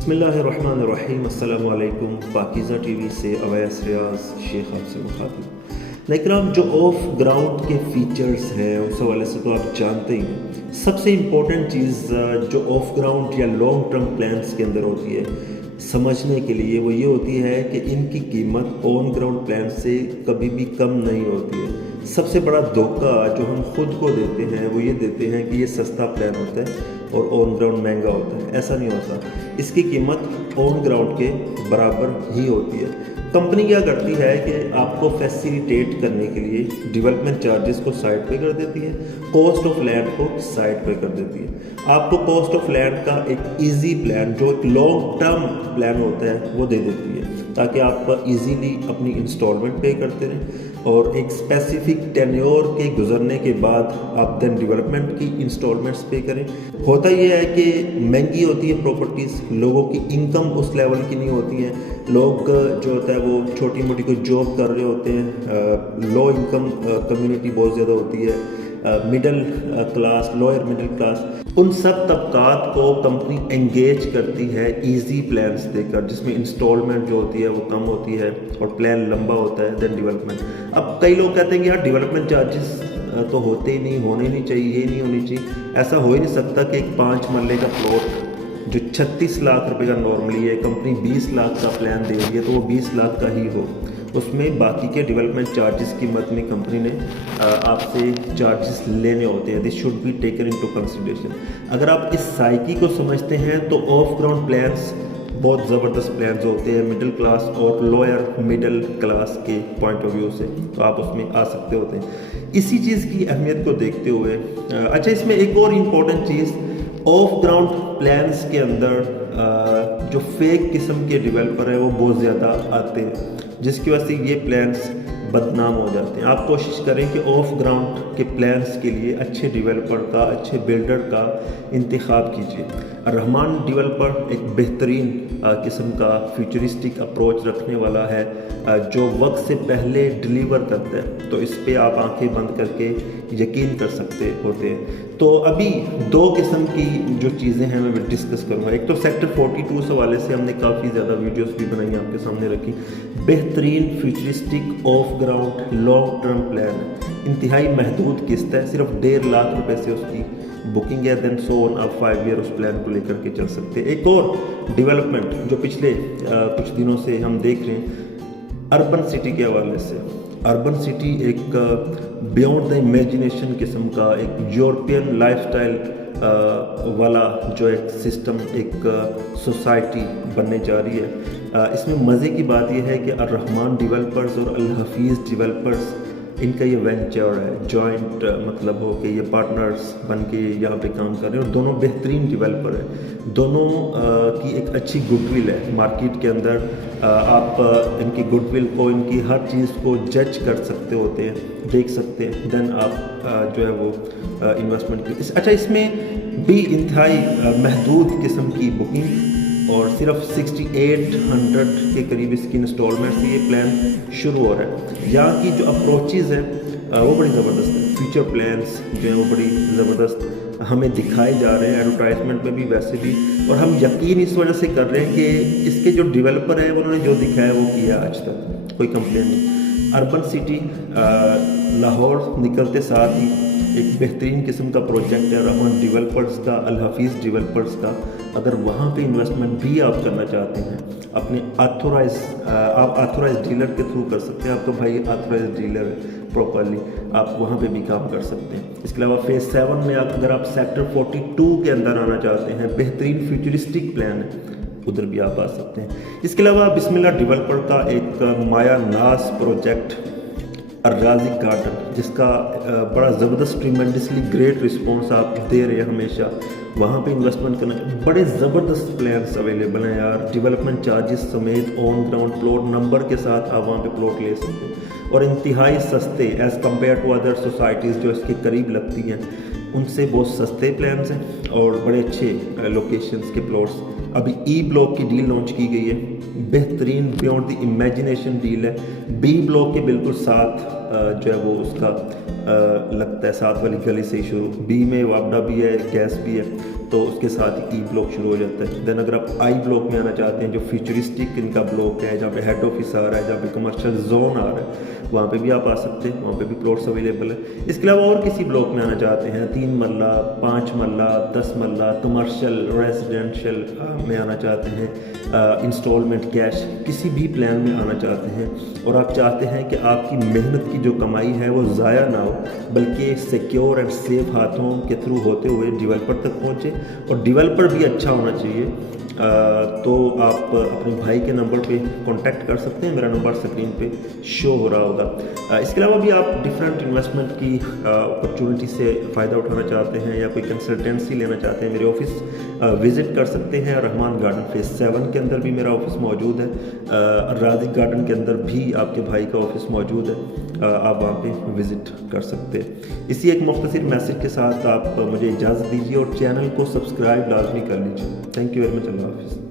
بسم اللہ الرحمن الرحیم۔ السلام علیکم۔ پاکیزہ ٹی وی سے اویس ریاض شیخ آپ سے مخاطب۔ اکرام، جو آف گراؤنڈ کے فیچرز ہیں اس حوالے سے تو آپ جانتے ہی ہیں، سب سے امپورٹنٹ چیز جو آف گراؤنڈ یا لانگ ٹرم پلانس کے اندر ہوتی ہے سمجھنے کے لیے، وہ یہ ہوتی ہے کہ ان کی قیمت آن گراؤنڈ پلان سے کبھی بھی کم نہیں ہوتی ہے۔ سب سے بڑا دھوکہ جو ہم خود کو دیتے ہیں وہ یہ دیتے ہیں کہ یہ سستا پلان ہوتا ہے اور آن گراؤنڈ مہنگا ہوتا ہے۔ ایسا نہیں ہوتا، اس کی قیمت آن گراؤنڈ کے برابر ہی ہوتی ہے۔ کمپنی کیا کرتی ہے کہ آپ کو فیسیلیٹیٹ کرنے کے لیے ڈیولپمنٹ چارجز کو سائڈ پہ کر دیتی ہے، کاسٹ آف لینڈ کو سائڈ پہ کر دیتی ہے۔ آپ کو کاسٹ آف لینڈ کا ایک ایزی پلان جو ایک لانگ ٹرم پلان ہوتا ہے وہ دے دیتی ہے، تاکہ آپ ایزیلی اپنی انسٹالمنٹ پے کرتے رہیں، اور ایک اسپیسیفک ٹینیور کے گزرنے کے بعد آپ دین ڈیولپمنٹ کی انسٹالمنٹس پے کریں۔ ہوتا یہ ہے کہ مہنگی ہوتی ہے پراپرٹیز، لوگوں کی انکم اس لیول کی نہیں ہوتی ہیں، لوگ جو ہوتا ہے وہ چھوٹی موٹی کوئی جاب کر رہے ہوتے ہیں، لو انکم کمیونٹی بہت زیادہ ہوتی ہے، middle class, lower middle class, ان سب طبقات کو کمپنی انگیج کرتی ہے ایزی پلانس دے کر، جس میں انسٹالمنٹ جو ہوتی ہے وہ کم ہوتی ہے اور پلان لمبا ہوتا ہے دین ڈیولپمنٹ۔ اب کئی لوگ کہتے ہیں کہ یار ڈیولپمنٹ چارجز تو ہوتے ہی نہیں، ہونے نہیں چاہیے، یہ نہیں ہونی چاہیے۔ ایسا ہو ہی نہیں سکتا کہ ایک 5 مرلے کا پلاٹ جو 36 لاکھ روپے کا نارملی ہے، کمپنی 20 لاکھ کا پلان دے رہی ہے تو وہ 20 لاکھ کا ہی ہو، اس میں باقی کے ڈیولپمنٹ چارجز کی مد میں کمپنی نے آپ سے چارجز لینے ہوتے ہیں۔ This should be taken into consideration. اگر آپ اس سائیکی کو سمجھتے ہیں تو آف گراؤنڈ پلانس بہت زبردست پلانز ہوتے ہیں مڈل کلاس اور لوئر مڈل کلاس کے پوائنٹ آف ویو سے، تو آپ اس میں آ سکتے ہوتے ہیں۔ اسی چیز کی اہمیت کو دیکھتے ہوئے اچھا، اس میں ایک اور امپورٹنٹ چیز، آف گراؤنڈ پلانس کے اندر جو فیک قسم کے ڈیولپر ہیں وہ بہت زیادہ آتے ہیں، جس کی وجہ سے یہ پلانس بدنام ہو جاتے ہیں۔ آپ کوشش کریں کہ آف گراؤنڈ کے پلانس کے لیے اچھے ڈیولپر کا، اچھے بلڈر کا انتخاب کیجیے۔ الرحمان ڈیولپر ایک بہترین قسم کا فیوچرسٹک اپروچ رکھنے والا ہے، جو وقت سے پہلے ڈیلیور کرتا ہے، تو اس پہ آپ آنکھیں بند کر کے یقین کر سکتے ہوتے ہیں۔ تو ابھی 2 قسم کی جو چیزیں ہیں میں ڈسکس کروں گا۔ ایک تو سیکٹر 42 سے حوالے سے ہم نے کافی زیادہ ویڈیوز بھی بنائی، آپ کے سامنے رکھی۔ بہترین futuristic of ground long term plan ہے، انتہائی محدود قسط ہے، صرف 1.5 لاکھ روپے سے اس کی بکنگ ہے، دین سو آن آپ 5 ایئر اس پلان کو لے کر کے چل سکتے ہیں۔ ایک اور ڈیولپمنٹ جو پچھلے کچھ دنوں سے ہم دیکھ رہے ہیں اربن سٹی کے حوالے سے۔ اربن سٹی ایک بیونڈ دا امیجنیشن قسم کا ایک یورپین لائف سٹائل والا جو ایک سسٹم، ایک سوسائٹی بننے جا رہی ہے۔ اس میں مزے کی بات یہ ہے کہ الرحمان ڈیولپرز اور الحفیظ ڈیولپرز، ان کا یہ وینچر ہے، جوائنٹ مطلب ہو کہ یہ پارٹنرز بن کے یہاں پہ کام کر رہے ہیں، اور دونوں بہترین ڈیولپر ہیں، دونوں کی ایک اچھی گڈ ول ہے مارکیٹ کے اندر۔ آپ ان کی گڈ ول کو، ان کی ہر چیز کو جج کر سکتے ہوتے ہیں، دیکھ سکتے ہیں، دین آپ جو ہے وہ انویسٹمنٹ کی۔ اچھا، اس میں بھی انتہائی محدود قسم کی بکنگ اور صرف 6800 کے قریب اس کی انسٹالمنٹ سے یہ پلان شروع ہو رہا ہے۔ یہاں کی جو اپروچز ہیں وہ بڑی زبردست ہیں، فیوچر پلانس جو ہیں وہ بڑی زبردست ہمیں دکھائے جا رہے ہیں ایڈورٹائزمنٹ میں بھی، ویسے بھی، اور ہم یقین اس وجہ سے کر رہے ہیں کہ اس کے جو ڈیولپر ہیں انہوں نے جو دکھایا وہ کیا، آج تک کوئی کمپلین نہیں۔ اربن سٹی لاہور نکلتے ساتھ ہی ایک بہترین قسم کا پروجیکٹ ہے رحمان ڈیولپرز کا، الحفیظ ڈیولپرز کا۔ اگر وہاں پہ انویسٹمنٹ بھی آپ کرنا چاہتے ہیں، اپنے آپ آتھورائز ڈیلر کے تھرو کر سکتے ہیں، آپ کا بھائی آتھورائز ڈیلر ہے پراپرلی، آپ وہاں پہ بھی کام کر سکتے ہیں۔ اس کے علاوہ فیز 7 میں اگر آپ سیکٹر 42 کے اندر آنا چاہتے ہیں، بہترین فیوچرسٹک پلان ہے، ادھر بھی آپ آ سکتے ہیں۔ اس کے علاوہ بسم اللہ ڈیولپر کا ایک مایا ناز پروجیکٹ الراضی گارڈن، جس کا بڑا زبردست ٹریمنڈسلی گریٹ رسپانس آپ دے رہے ہیں ہمیشہ، وہاں پہ انویسٹمنٹ کرنا، بڑے زبردست پلانس اویلیبل ہیں یار، ڈیولپمنٹ چارجز سمیت آن گراؤنڈ پلاٹ نمبر کے ساتھ آپ وہاں پہ پلاٹ لے سکتے ہیں، اور انتہائی سستے as compare to other societies جو اس کے قریب لگتی ہیں، ان سے بہت سستے پلانس ہیں اور بڑے اچھے لوکیشنز کے پلاٹس۔ ابھی ای بلاک کی ڈیل لانچ کی گئی ہے، بہترین بیونڈ دی امیجنیشن ڈیل ہے، بی بلاک کے بالکل ساتھ جو ہے وہ اس کا لگتا ہے، ساتھ والی گلی سے ہی شروع، بی میں وابڈا بھی ہے، گیس بھی ہے، تو اس کے ساتھ ہی ای بلاک شروع ہو جاتا ہے. دین اگر آپ آئی بلاک میں آنا چاہتے ہیں جو فیوچرسٹک ان کا بلاک ہے, جہاں پہ ہیڈ آفس آ رہا ہے, جہاں پہ کمرشل زون آ رہا ہے, وہاں پہ بھی آپ آ سکتے ہیں, وہاں پہ بھی پلاٹس اویلیبل ہے. اس کے علاوہ اور کسی بلاک میں آنا چاہتے ہیں 3 مرلہ 5 مرلہ 10 مرلہ کمرشل ریزیڈینشیل میں آنا چاہتے ہیں, انسٹالمنٹ کیش کسی بھی پلان میں آنا چاہتے ہیں, اور آپ چاہتے ہیں کہ آپ کی محنت کی جو کمائی ہے وہ ضائع نہ ہو بلکہ سیکیور اینڈ سیف ہاتھوں کے تھرو ہوتے ہوئے ڈیولپر تک پہنچے, اور ڈیولپر بھی اچھا ہونا چاہیے, تو آپ اپنے بھائی کے نمبر پہ کانٹیکٹ کر سکتے ہیں. میرا نمبر اسکرین پہ شو ہو رہا ہوگا. اس کے علاوہ بھی آپ ڈفرینٹ انویسٹمنٹ کی اپرچونٹی سے فائدہ اٹھانا چاہتے ہیں یا کوئی کنسلٹنسی لینا چاہتے ہیں, میرے آفس وزٹ کر سکتے ہیں. رحمان گارڈن فیز 7 کے اندر بھی میرا آفس موجود ہے, راضی گارڈن کے اندر بھی آپ کے بھائی کا آفس موجود ہے, آپ وہاں پہ وزٹ کر سکتے ہیں. اسی ایک مختصر میسج کے ساتھ آپ مجھے اجازت دیجیے اور چینل کو سبسکرائب لازمی کر لیجیے. Thank you very much. اللہ حافظ.